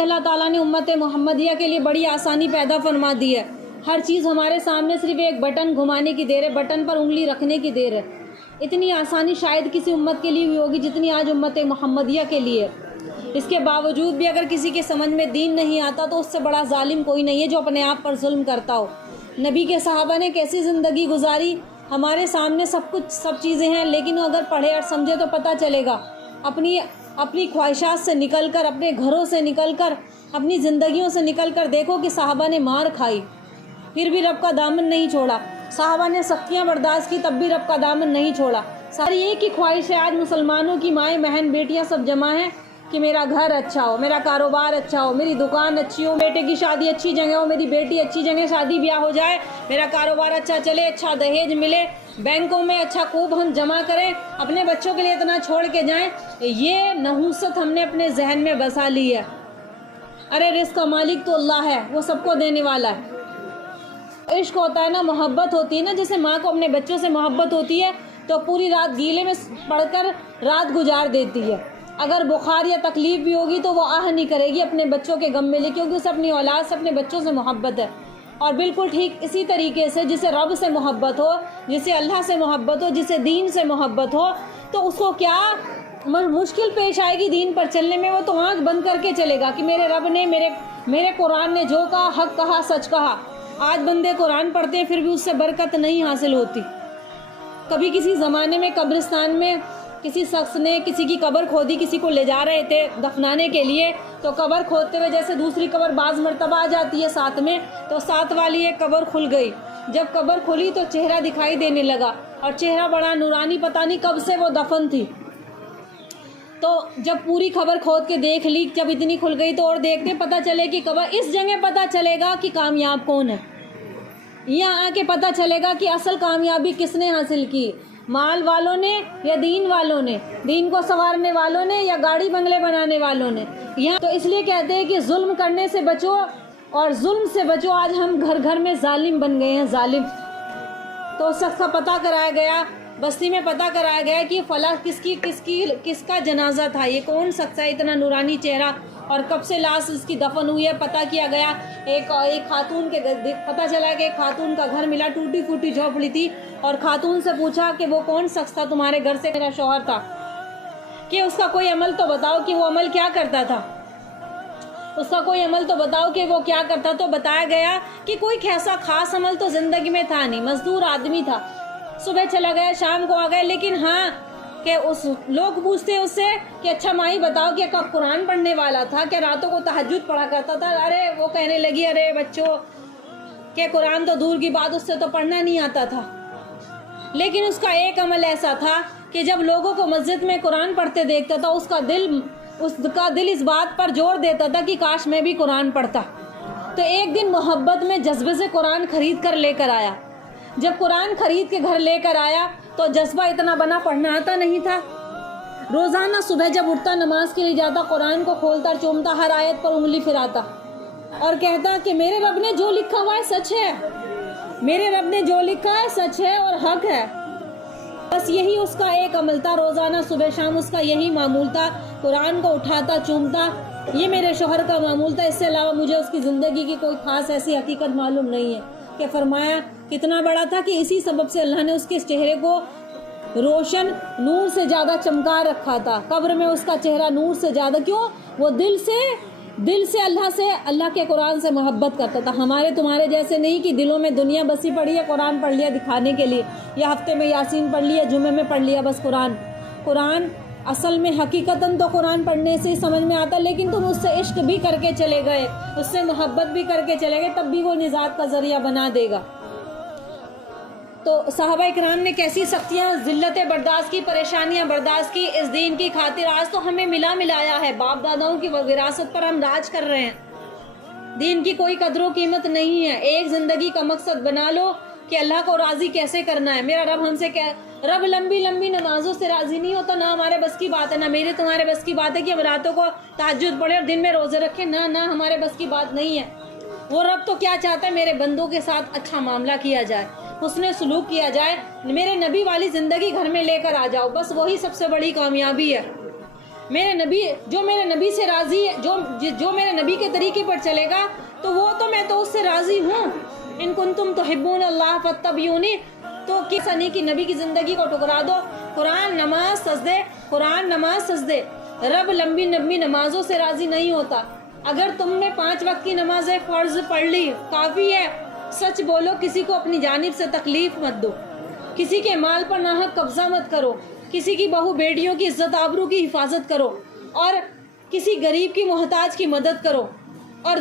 اللہ تعالیٰ نے امت محمدیہ کے لیے بڑی آسانی پیدا فرما دی ہے. ہر چیز ہمارے سامنے صرف ایک بٹن گھمانے کی دیر ہے، بٹن پر انگلی رکھنے کی دیر ہے. اتنی آسانی شاید کسی امت کے لیے ہوئی ہوگی جتنی آج امت محمدیہ کے لیے. اس کے باوجود بھی اگر کسی کے سمجھ میں دین نہیں آتا تو اس سے بڑا ظالم کوئی نہیں ہے جو اپنے آپ پر ظلم کرتا ہو. نبی کے صحابہ نے کیسی زندگی گزاری، ہمارے سامنے سب چیزیں ہیں، لیکن اگر پڑھے اور سمجھے تو پتہ چلے گا. اپنی خواہشات سے نکل کر، اپنے گھروں سے نکل کر، اپنی زندگیوں سے نکل کر دیکھو کہ صحابہ نے مار کھائی پھر بھی رب کا دامن نہیں چھوڑا. صحابہ نے سختیاں برداشت کی تب بھی رب کا دامن نہیں چھوڑا. ساری ایک ہی خواہش ہے آج مسلمانوں کی، مائیں بہن بیٹیاں سب جمع ہیں کہ میرا گھر اچھا ہو، میرا کاروبار اچھا ہو، میری دکان اچھی ہو، بیٹے کی شادی اچھی جگہ ہو، میری بیٹی اچھی جگہ شادی بیاہ ہو جائے، میرا کاروبار اچھا چلے، اچھا دہیج ملے، بینکوں میں اچھا خوب ہم جمع کریں، اپنے بچوں کے لیے اتنا چھوڑ کے جائیں. یہ نحوست ہم نے اپنے ذہن میں بسا لی ہے. ارے رزق کا مالک تو اللہ ہے، وہ سب کو دینے والا ہے. عشق ہوتا ہے نا، محبت ہوتی ہے نا، جیسے ماں کو اپنے بچوں سے محبت ہوتی ہے تو پوری رات گیلے میں پڑھ کر رات گزار دیتی ہے. اگر بخار یا تکلیف بھی ہوگی تو وہ آہ نہیں کرے گی اپنے بچوں کے غم میں لے، کیونکہ اسے اپنی اولاد سے، اپنے بچوں سے محبت ہے. اور بالکل ٹھیک اسی طریقے سے جسے رب سے محبت ہو، جسے اللہ سے محبت ہو، جسے دین سے محبت ہو، تو اس کو کیا مشکل پیش آئے گی دین پر چلنے میں، وہ تو آنکھ بند کر کے چلے گا کہ میرے رب نے، میرے قرآن نے جو کہا حق کہا، سچ کہا. آج بندے قرآن پڑھتے ہیں پھر بھی اس سے برکت نہیں حاصل ہوتی. کبھی کسی زمانے میں قبرستان میں کسی شخص نے کسی کی قبر کھودی، کسی کو لے جا رہے تھے دفنانے کے لیے، تو قبر کھودتے ہوئے جیسے دوسری قبر بعض مرتبہ آ جاتی ہے ساتھ میں، تو ساتھ والی ایک قبر کھل گئی. جب قبر کھلی تو چہرہ دکھائی دینے لگا، اور چہرہ بڑا نورانی، پتہ نہیں کب سے وہ دفن تھی. تو جب پوری خبر کھود کے دیکھ لی، جب اتنی کھل گئی تو اور دیکھتے پتہ چلے کہ قبر، اس جگہ پتہ چلے گا کہ کامیاب کون ہے. یہاں آ کے پتہ چلے گا کہ اصل کامیابی کس نے حاصل کی، مال والوں نے یا دین والوں نے، دین کو سنوارنے والوں نے یا گاڑی بنگلے بنانے والوں نے. یہاں تو اس لیے کہتے ہیں کہ ظلم کرنے سے بچو اور ظلم سے بچو. آج ہم گھر گھر میں ظالم بن گئے ہیں، ظالم. تو اس شخص کا پتہ کرایا گیا، بستی میں پتہ کرایا گیا کہ فلاں کس کا جنازہ تھا، یہ کون شخص ہے، اتنا نورانی چہرہ، اور کب سے لاش اس کی دفن ہوئی ہے. پتہ کیا گیا، ایک خاتون کے پتہ چلا کہ ایک خاتون کا گھر ملا، ٹوٹی پھوٹی جھوپڑی تھی، اور خاتون سے پوچھا کہ وہ کون شخص تھا تمہارے گھر سے؟ میرا شوہر تھا. کہ اس کا کوئی عمل تو بتاؤ کہ وہ عمل کیا کرتا تھا، اس کا کوئی عمل تو بتاؤ کہ وہ کیا کرتا. تو بتایا گیا کہ کوئی ایسا خاص عمل تو زندگی میں تھا نہیں، مزدور آدمی تھا، صبح چلا گیا شام کو آ گئے. لیکن ہاں کہ لوگ پوچھتے اس سے کہ اچھا مائی بتاؤ کہ قرآن پڑھنے والا تھا کیا، راتوں کو تہجد پڑھا کرتا تھا؟ ارے وہ کہنے لگی ارے بچوں کہ قرآن تو دور کی بات، اس سے تو پڑھنا نہیں آتا تھا. لیکن اس کا ایک عمل ایسا تھا کہ جب لوگوں کو مسجد میں قرآن پڑھتے دیکھتا تھا اس کا دل اس بات پر زور دیتا تھا کہ کاش میں بھی قرآن پڑھتا. تو ایک دن محبت میں جذبے سے قرآن خرید کر لے کر آیا. جب قرآن خرید کے گھر لے کر آیا تو جذبہ اتنا بنا، پڑھنا آتا نہیں تھا. روزانہ صبح جب اٹھتا نماز کے لیے جاتا، قرآن کو کھولتا، چومتا، ہر آیت پر انگلی پھراتا اور کہتا کہ میرے رب نے جو لکھا ہوا ہے سچ ہے، میرے رب نے جو لکھا ہے سچ ہے اور حق ہے. بس یہی اس کا ایک عمل تھا، روزانہ صبح شام اس کا یہی معمول تھا، قرآن کو اٹھاتا، چومتا. یہ میرے شوہر کا معمول تھا. اس سے علاوہ مجھے اس کی زندگی کی کوئی خاص ایسی حقیقت معلوم نہیں ہے. کہ فرمایا کتنا بڑا تھا کہ اسی سبب سے اللہ نے اس کے چہرے کو روشن نور سے زیادہ چمکا رکھا تھا. قبر میں اس کا چہرہ نور سے زیادہ، کیوں؟ وہ دل سے اللہ کے قرآن سے محبت کرتا تھا. ہمارے تمہارے جیسے نہیں کہ دلوں میں دنیا بسی پڑی ہے، قرآن پڑھ لیا دکھانے کے لیے، یا ہفتے میں یاسین پڑھ لیا، جمعے میں پڑھ لیا بس. قرآن اصل میں حقیقتاً تو قرآن پڑھنے سے ہی سمجھ میں آتا، لیکن تم اس سے عشق بھی کر کے چلے گئے، اس سے محبت بھی کر کے چلے گئے، تب بھی وہ نجات کا ذریعہ بنا دے گا. تو صحابہ اکرام نے کیسی سختیاں، ذلتیں برداشت کی، پریشانیاں برداشت کی اس دین کی خاطر. آج تو ہمیں ملایا ہے، باپ داداؤں کی وراثت پر ہم راج کر رہے ہیں. دین کی کوئی قدر و قیمت نہیں ہے. ایک زندگی کا مقصد بنا لو کہ اللہ کو راضی کیسے کرنا ہے. میرا رب ہم سے رب لمبی نمازوں سے راضی نہیں ہوتا، نہ ہمارے بس کی بات ہے، نہ میرے تمہارے بس کی بات ہے کہ ہم راتوں کو تہجد پڑھیں اور دن میں روزے رکھیں. نہ ہمارے بس کی بات نہیں ہے. وہ رب تو کیا چاہتا ہے، میرے بندوں کے ساتھ اچھا معاملہ کیا جائے، حسن سلوک کیا جائے، میرے نبی والی زندگی گھر میں لے کر آ جاؤ، بس وہی سب سے بڑی کامیابی ہے. میرے نبی سے راضی ہے، جو میرے نبی کے طریقے پر چلے گا تو وہ تو میں تو اس سے راضی ہوں۔ ان کنتم تحبون اللہ فاتبعونی، تو کیسا نہیں کہ نبی کی زندگی کو ٹکرا دو۔ قرآن نماز سجدے، رب لمبی نمازوں سے راضی نہیں ہوتا۔ اگر تم نے 5 وقت کی نمازیں فرض پڑھ لی کافی ہے۔ سچ بولو، کسی کو اپنی جانب سے تکلیف مت دو، کسی کے مال پر ناحق قبضہ مت کرو، کسی کی بہو بیٹیوں کی عزت آبرو کی حفاظت کرو، اور کسی غریب کی محتاج کی مدد کرو، اور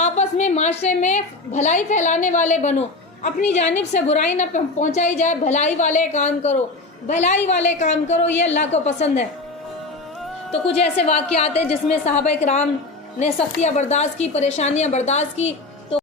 آپس میں معاشرے میں بھلائی پھیلانے والے بنو۔ اپنی جانب سے برائی نہ پہنچائی جائے، بھلائی والے کام کرو، یہ اللہ کو پسند ہے۔ تو کچھ ایسے واقعات ہیں جس میں صحابہ کرام نے سختیاں برداشت کی، پریشانیاں برداشت کی،